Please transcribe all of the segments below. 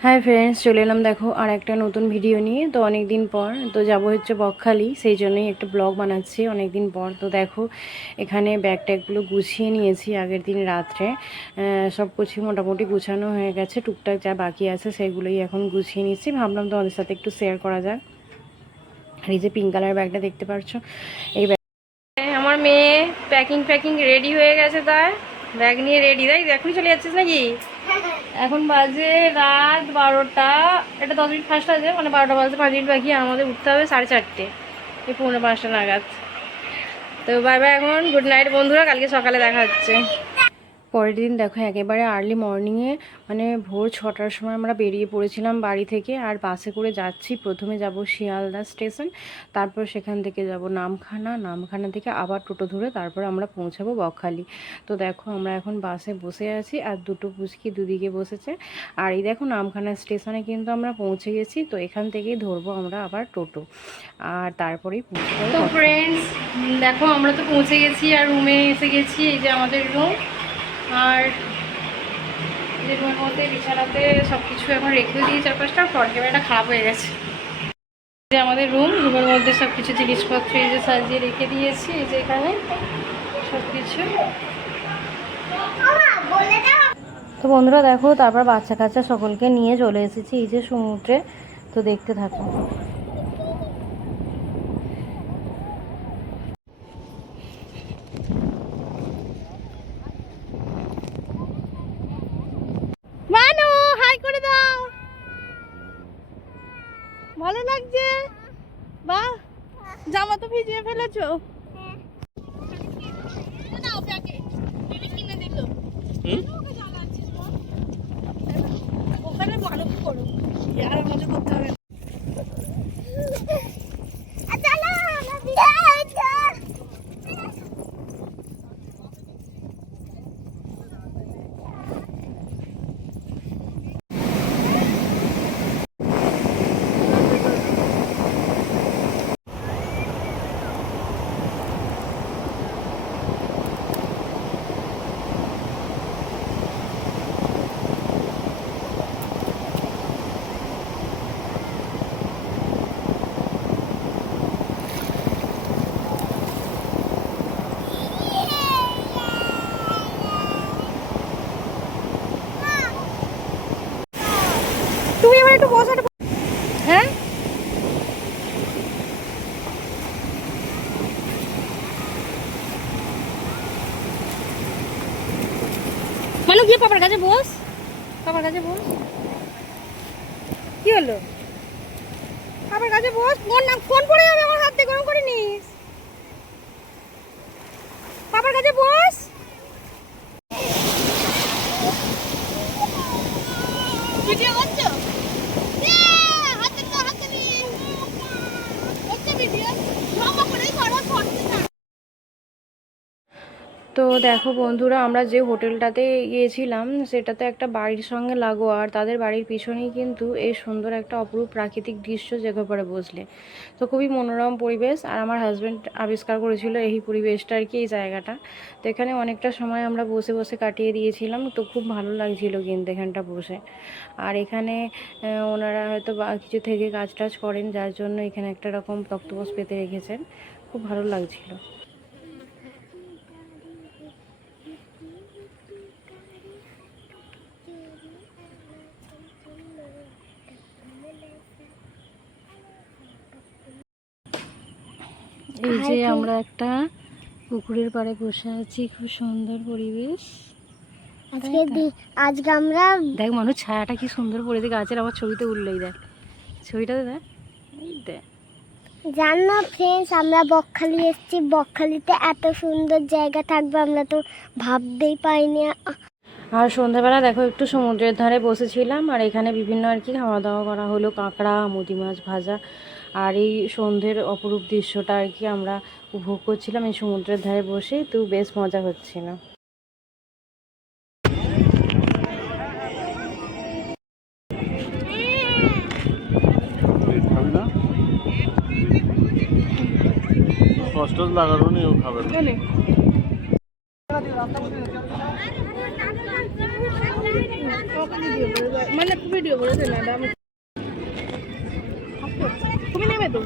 Hi friends चले एलाम देखो और एक नतून भिडियो निये। तो अनेक दिन पर तो जाबो हच्छे बकखाली, सेई जोन्नोई एक ब्लग बानाच्छि अनेक दिन पर। तो देखो एखाने बैग टैगगुलो गुछिए निएछि आगेर दिन रात्रे, सब कुछ मोटामुटी गुछानो हये गेछे, टुकटाक जा बाकी आछे सेगुलोई एखन गुछिए निচ্ছি। भाबलाम तोमादेर साथे एकटु शेयर करा जाक। আর এই যে পিঙ্ক কালার ব্যাগটা দেখতে পাচ্ছ, এই আমার মেয়ে প্যাকিং রেডি হয়ে গেছে, তার ব্যাগ নিয়ে রেডি। তাই এখনই চলে যাচ্ছিস নাকি? এখন বাজে রাত 12টা, এটা 10 মিনিট ফার্স্ট আছে, মানে 12টা বাজতে 5 মিনিট বাকি। আমাদের উঠতে হবে 4:30, এই 4:45 নাগাদ। তো বাই বাই, এখন গুড নাইট বন্ধুরা, কালকে সকালে দেখা হচ্ছে। পরের দিন দেখো একেবারে আর্লি মর্নিংয়ে, মানে ভোর 6টার সময় আমরা বেরিয়ে পড়েছিলাম বাড়ি থেকে। আর বাসে করে যাচ্ছি, প্রথমে যাব শিয়ালদা স্টেশন, তারপর সেখান থেকে যাব নামখানা থেকে আবার টোটো ধরে তারপর আমরা পৌঁছাবো বকখালি। তো দেখো আমরা এখন বাসে বসে আছি আর দুটো পুচকি দুদিকে বসেছে। আর এই দেখো নামখানা স্টেশনে কিন্তু আমরা পৌঁছে গেছি। তো এখান থেকেই ধরবো আমরা আবার টোটো, আর তারপরেই পৌঁছে যাবো। তো ফ্রেন্ডস দেখো আমরা তো পৌঁছে গেছি আর রুমে এসে গেছি। এই যে আমাদের রুম, আর যে রুমের মধ্যে বিছানাতে সব কিছু এখন রেখে দিয়েছি চারপাশটা। ফ্রন্ট ক্যামেরাটা খারাপ হয়ে গেছে। যে আমাদের রুমের মধ্যে সব কিছু জিনিসপত্র এই যে সাজিয়ে রেখে দিয়েছি, এই যে এখানে সব কিছু। তো বন্ধুরা দেখো তারপর বাচ্চা কাচ্চা সকলকে নিয়ে চলে এসেছি এই যে সমুদ্রে। তো দেখতে থাকো। ভালো লাগছে? বাহ, জামা তো ভিজিয়ে ফেলেছো। ওখানে ভালো করো, আর আমাদের করতে হবে। তুমি এবার একটু বসাটা, হ্যাঁ মানু গিয়ে পাপার কাছে বস, পাপার কাছে বস। কি হলো? পাপার কাছে বস। ফোন পড়ে যাবে আমার হাত থেকে, গরম করে নিস। পাপার কাছে বস। ভিডিও করছো? তো দেখো বন্ধুরা, আমরা যে হোটেলটাতে গিয়েছিলাম সেটাতে একটা বাড়ির সঙ্গে লাগোয়া, আর তাদের বাড়ির পিছনেই কিন্তু এই সুন্দর একটা অপরূপ প্রাকৃতিক দৃশ্য, যেখানে পরে বসলে তো খুবই মনোরম পরিবেশ। আর আমার হাজব্যান্ড আবিষ্কার করেছিল এই পরিবেশটা আর কি, এই জায়গাটা। তো এখানে অনেকটা সময় আমরা বসে বসে কাটিয়ে দিয়েছিলাম। তো খুব ভালো লাগছিল কিন্তু এখানটা বসে। আর এখানে ওনারা হয়তো কিছু থেকে কাজ টাজ করেন, যার জন্য এখানে একটা রকম তক্তপোষ পেতে রেখেছেন। খুব ভালো লাগছিল। এই যে আমরা একটা পুকুরের পাড়ে বসে আছি, খুব সুন্দর পরিবেশ। আজকে আমরা দেখ মানুষ ছায়াটা কি সুন্দর পড়েছে গাছের, আমার ছবিতে উঠলেই দেখ ছবিটাতে, দেখ দেখ। জানো ফ্রেন্ডস, আমরা বকখালি এসেছি। বকখালিতে এত সুন্দর জায়গা থাকবে আমরা তো ভাবতেই পাইনি। আর সন্ধ্যাবেলা দেখো একটু সমুদ্রের ধারে বসেছিলাম, আর এখানে বিভিন্ন আর কি খাওয়া দাওয়া করা হলো, কাঁকড়া, মুদি মাছ ভাজা। আর এই সন্ধ্যের অপরূপ দৃশ্যটা আর কি আমরা উপভোগ করছিলাম এই সমুদ্রের ধারে বসে। তো বেশ মজা হচ্ছিল। কষ্ট লাগানো নেই, ও খাবে না। মানে ভিডিও করেছে না আমি তুমি নেবে তো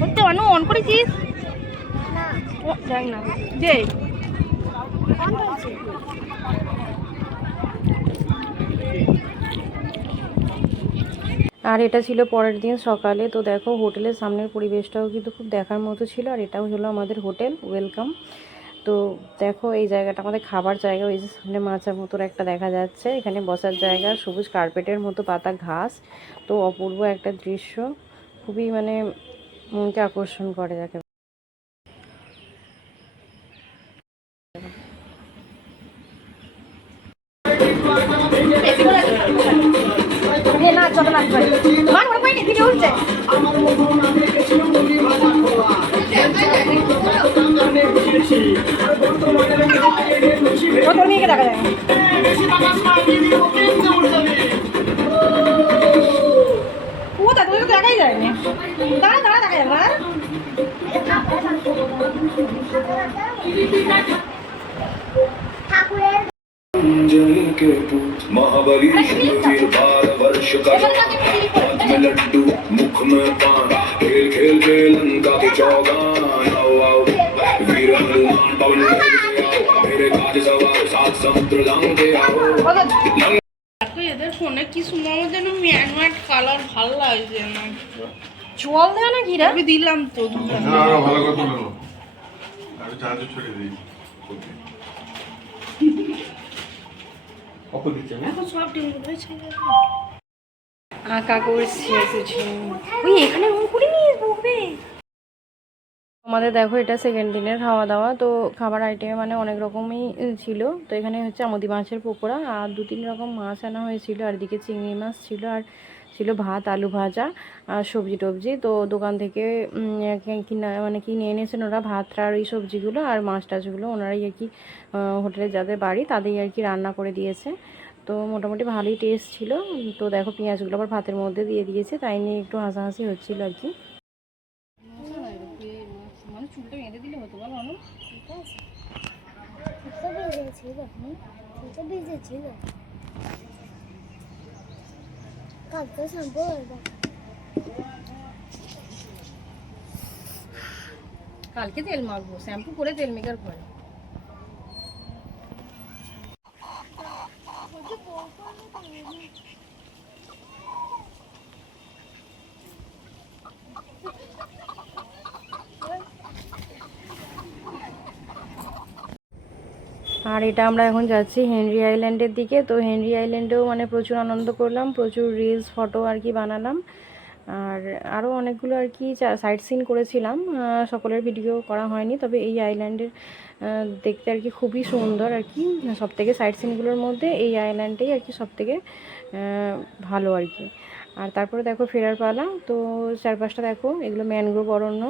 হচ্ছে অনু অন করেছিস ও যাই না যে আর এটা ছিল পরের দিন সকালে। তো দেখো হোটেলের সামনের পরিবেশটাও কিন্তু খুব দেখার মতো ছিল। আর এটাও হলো আমাদের হোটেল ওয়েলকাম। তো দেখো এই জায়গাটা আমাদের খাবার জায়গা, ওই যে সামনে মাচার মতো একটা দেখা যাচ্ছে, এখানে বসার জায়গা, সবুজ কার্পেটের মতো পাতা ঘাস। তো অপূর্ব একটা দৃশ্য, খুবই মানে মনকে আকর্ষণ করে যাকে। না চলো না মান মনে পাইনি ভিডিও উঠছে কত নিয়ে দেখা যায় ও তা তো দেখাই যায় না দাঁড়া দাঁড়া দেখা যাবে ঠাকুরের अंजनी के पूत महाबली शिववीर 12 वर्ष का हाथ में लड्डू मुख में पान खेल खेल के लंका के चौगान आओ आओ वीर हनुमान पवन मेरे काज सवार 7 समुद्र लांघे आओ এদের ফোনে কি সুন্দর যেন ম্যানুয়াল কালার ভালো লাগছে না জল দেয় না ঘিরা আমি দিলাম তো ভালো করে তুলে নাও আমি চার্জে ছড়িয়ে দিই এখন সব ডিম করে ছেড়ে আঁকা করছে কিছু ওই এখানে রুম করে নিয়ে বকবে। আমাদের দেখো এটা সেকেন্ড দিনের খাওয়া দাওয়া। তো খাবার আইটেমে মানে অনেক রকমই ছিল। তো এখানে হচ্ছে আমুদি মাছের পকোড়া আর 2-3 রকম মাছ আনা হয়েছিল, আর এদিকে চিংড়ি মাছ ছিল, আর ছিল ভাত, আলু ভাজা আর সবজি টবজি। তো দোকান থেকে কিনে এনেছেন ওরা ভাতটা আর ওই সবজিগুলো আর মাছ টাছগুলো ওনারাই আর কি হোটেলে যাদের বাড়ি তাদেরই আর কি রান্না করে দিয়েছে। তো মোটামুটি ভালোই টেস্ট ছিল। তো দেখো পেঁয়াজগুলো আবার ভাতের মধ্যে দিয়ে দিয়েছে, তাই নিয়ে একটু হাসাহাসি হচ্ছিল আর কি। মানে চুলটা বেঁধে দিলে হতো বলো অনু ঠিক আছে তো ভিজেছিল কালকে শ্যাম্পু করবো কালকে তেল মাখবো, শ্যাম্পু করে তেল মেকার করে। আর এটা আমরা এখন যাচ্ছি হেনরি আইল্যান্ডের দিকে। তো হেনরি আইল্যান্ডেও মানে প্রচুর আনন্দ করলাম, প্রচুর রিলস ফটো আর কি বানালাম। আর আরও অনেকগুলো আর কি সাইট সিন করেছিলাম, সকলের ভিডিও করা হয়নি। তবে এই আইল্যান্ডের দেখতে আর কি খুবই সুন্দর আর কি। সবথেকে সাইট সিনগুলোর মধ্যে এই আইল্যান্ডটাই আর কি সবথেকে ভালো আর কি। আর তারপরে দেখো ফেরার পালা। তো চারপাশটা দেখো, এগুলো ম্যানগ্রোভ অরণ্য।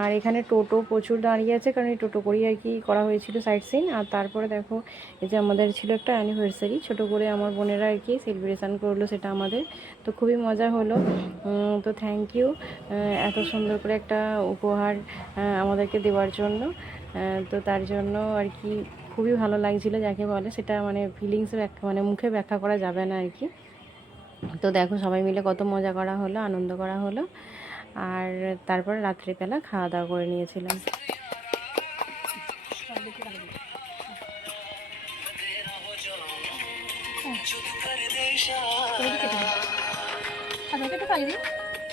আর এখানে টোটো প্রচুর দাঁড়িয়ে আছে, কারণ এই টোটো করেই আর কি করা হয়েছিল সাইট সিন। আর তারপরে দেখো এই যে আমাদের ছিল একটা অ্যানিভার্সারি, ছোটো করে আমার বোনেরা আর কি সেলিব্রেশান করলো, সেটা আমাদের তো খুবই মজা হলো। তো থ্যাংক ইউ এত সুন্দর করে একটা উপহার আমাদেরকে দেওয়ার জন্য। তো তার জন্য আর কি খুবই ভালো লাগছিলো, যাকে বলে সেটা মানে ফিলিংসে মানে মুখে ব্যাখ্যা করা যাবে না আর কি। তো দেখো সবাই মিলে কত মজা করা হলো, আনন্দ করা হলো। আর তারপরে রাত্রিবেলা খাওয়া দাওয়া করে নিয়েছিলাম।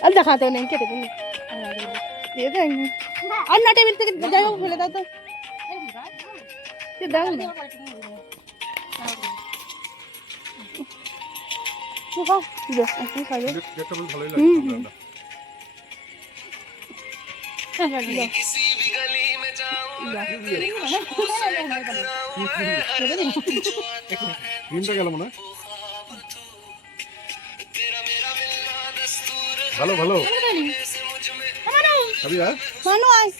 আর দেখাতে নেই কেটে দিন দিয়ে দেন আর না টেবিল থেকে যাই হোক ফেলে দাও তো দাও না গেল মনে ভালো ভালো মানু আয়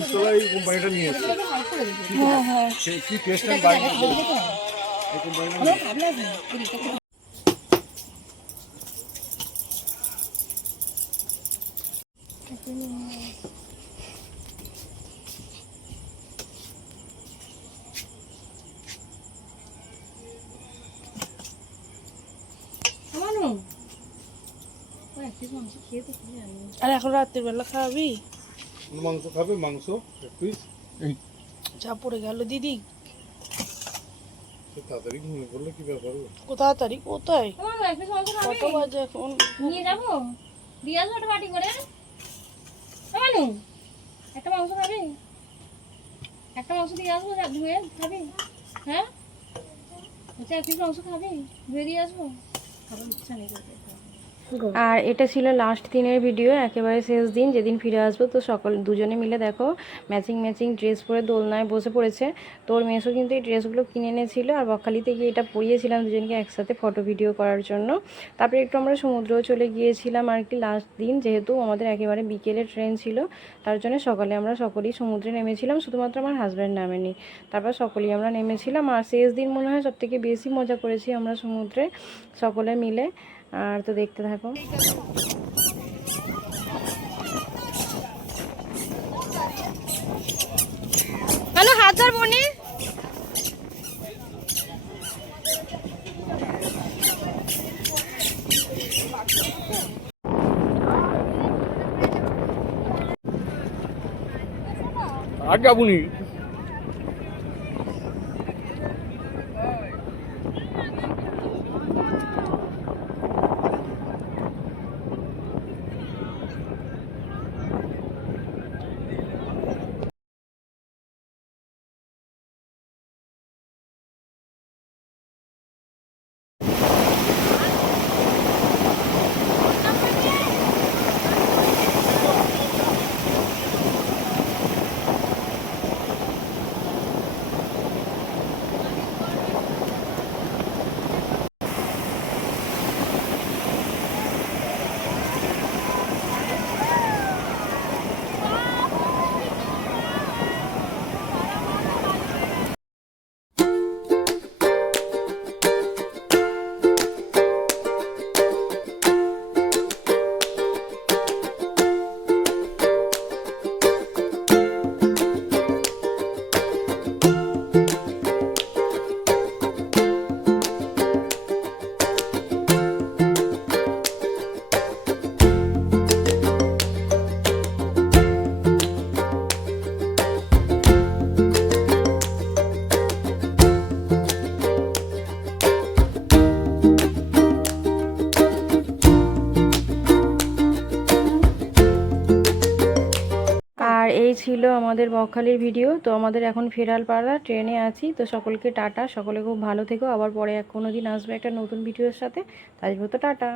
শিবতলা এই কোম্পানিটা নিয়ে এসেছে। হ্যাঁ হ্যাঁ সেই কি টেস্ট আমি বাড়ি এই কোম্পানিটা আর এখন রাত্রিবেলা খাবি? মাংস খাবে, মাংস এক পিস। এই যা পড়ে গেল দিদি, সে তাড়াতাড়ি ঘুমিয়ে পড়লে কি ব্যাপার হবে? কোথায় তারিখ কোথায় কত বাজে এখন? নিয়ে যাবো, দিয়ে আসবো একটা বাটি করে। মানু একটা মাংস খাবি? একটা মাংস দিয়ে আসবো, ধুয়ে খাবি? হ্যাঁ আচ্ছা, এক পিস মাংস খাবি? ধুয়ে দিয়ে আসবো? খাবার ইচ্ছা নেই। আর এটা ছিল লাস্ট দিনের ভিডিও, একেবারে শেষ দিন যেদিন ফিরে আসবো। তো সকল দুজনে মিলে দেখো ম্যাচিং ম্যাচিং ড্রেস পরে দোলনায় বসে পড়েছে। তোর মেসো কিন্তু এই ড্রেসগুলো কিনে এনেছিল, আর বকখালিতে গিয়ে এটা পরিয়েছিলাম দুজনকে একসাথে ফটো ভিডিও করার জন্য। তারপরে একটু আমরা সমুদ্রেও চলে গিয়েছিলাম আর কি, লাস্ট দিন যেহেতু আমাদের একেবারে বিকেলে ট্রেন ছিল, তার জন্য সকালে আমরা সকলেই সমুদ্রে নেমেছিলাম, শুধুমাত্র আমার হাজব্যান্ড নামেনি। তারপর সকলেই আমরা নেমেছিলাম, আর শেষ দিন মনে হয় সবথেকে বেশি মজা করেছি আমরা সমুদ্রে সকলে মিলে। আর তো দেখতে থাকো। হ্যালো, হাত ধর বনি। আর যাবুনি। আর এই ছিল আমাদের বকখালির ভিডিও। তো আমাদের এখন ফেরাল পাড়া, ট্রেনে আছি। তো সকলকে টাটা, সকলে খুব ভালো থেকো। আবার পরে কোনো দিন আসবে একটা নতুন ভিডিওর সাথে, তাই তো টাটা।